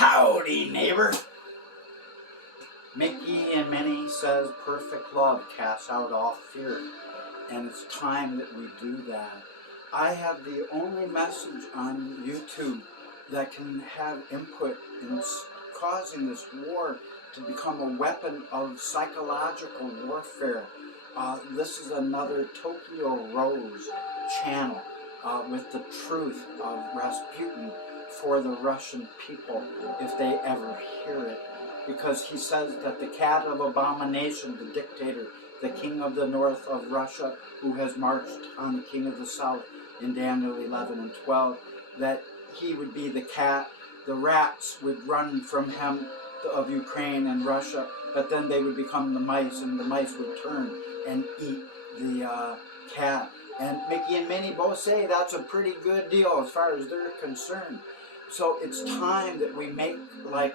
Howdy, neighbor. Mickey and Minnie says perfect love casts out all fear. And it's time that we do that. I have the only message on YouTube that can have input in causing this war to become a weapon of psychological warfare. This is another Tokyo Rose channel with the truth of Rasputin for the Russian people, if they ever hear it. Because he says that the cat of abomination, the dictator, the king of the north of Russia, who has marched on the king of the south in Daniel 11 and 12, that he would be the cat. The rats would run from him of Ukraine and Russia, but then they would become the mice, and the mice would turn and eat the cat. And Mickey and Minnie both say that's a pretty good deal as far as they're concerned. So it's time that we make, like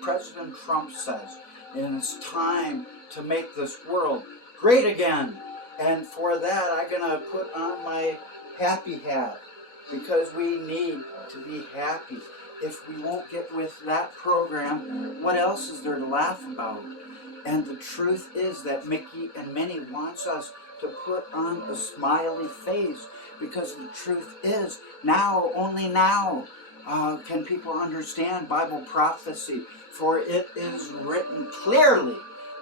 President Trump says, and it's time to make this world great again. And for that, I'm going to put on my happy hat, because we need to be happy. If we won't get with that program, what else is there to laugh about? And the truth is that Mickey and Minnie wants us to put on a smiley face, because the truth is, now, only now, can people understand Bible prophecy. For it is written clearly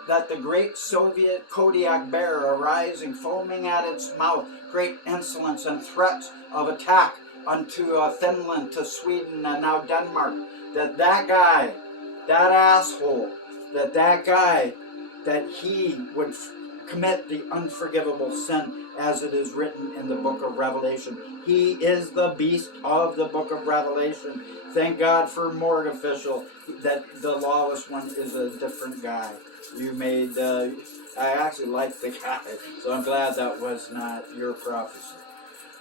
that the great Soviet Kodiak bear arising, foaming at its mouth, great insolence and threats of attack unto Finland, to Sweden, and now Denmark, that guy, that asshole, that guy, that he would commit the unforgivable sin, as it is written in the book of Revelation. He is the beast of the book of Revelation. Thank God for Morgue Official, that the lawless one is a different guy. You made, I actually like the guy, so I'm glad that was not your prophecy.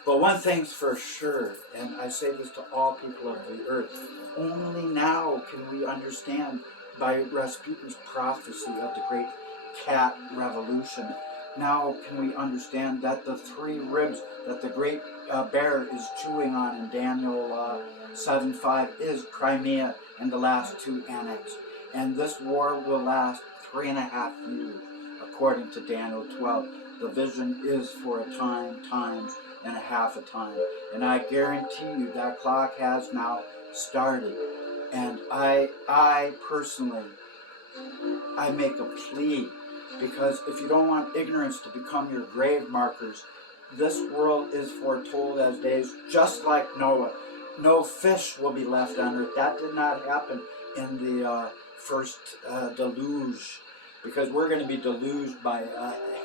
But one thing's for sure, and I say this to all people of the earth, only now can we understand by Rasputin's prophecy of the great cat revolution. Now can we understand that the three ribs that the great bear is chewing on in Daniel 7:5 is Crimea and the last two annexed. And this war will last 3.5 years, according to Daniel 12. The vision is for a time, times, and a half a time. And I guarantee you that clock has now started. And I personally, I make a plea, because if you don't want ignorance to become your grave markers, this world is foretold as days just like Noah. No fish will be left on earth. That did not happen in the first deluge, because we're going to be deluged by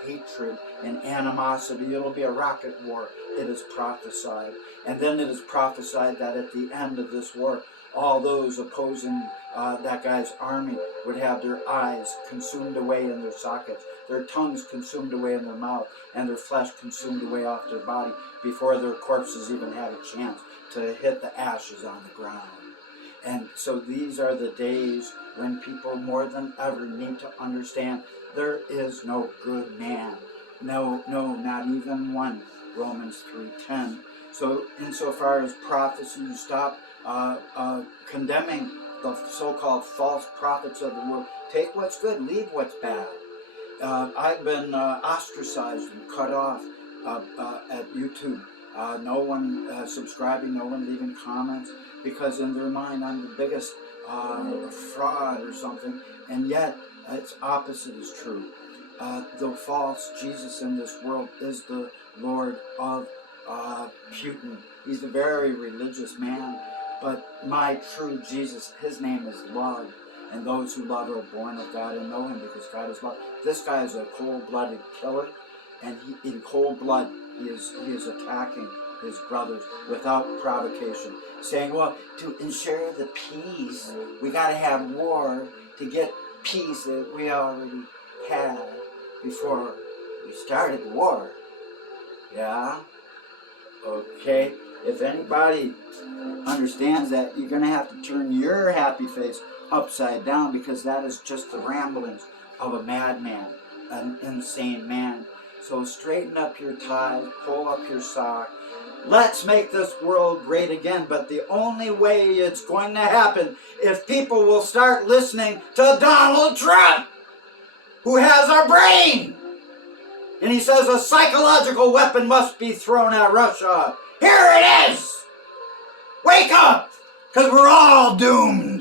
hatred and animosity. It'll be a rocket war, it is prophesied. And then it is prophesied that at the end of this war, all those opposing that guy's army would have their eyes consumed away in their sockets, their tongues consumed away in their mouth, and their flesh consumed away off their body before their corpses even had a chance to hit the ashes on the ground. And so these are the days when people more than ever need to understand there is no good man. No, not even one. Romans 3:10. So insofar as prophecy, you stop condemning the so-called false prophets of the world. Take what's good, leave what's bad. I've been ostracized and cut off at YouTube. No one subscribing, no one leaving comments, because in their mind I'm the biggest fraud or something, and yet its opposite is true. The false Jesus in this world is the Lord of Putin. He's a very religious man, but my true Jesus, his name is love, and those who love are born of God and know him, because God is love. This guy is a cold-blooded killer, and in cold blood he is attacking his brothers without provocation, saying, well, to ensure the peace, we got to have war to get peace that we already had before we started the war. Yeah? Okay? If anybody understands that, you're going to have to turn your happy face upside down, because that is just the ramblings of a madman, an insane man. So straighten up your ties, pull up your sock, Let's make this world great again. But the only way it's going to happen if people will start listening to Donald Trump, who has our brain. And he says a psychological weapon must be thrown at Russia. Here it is! Wake up! Because we're all doomed.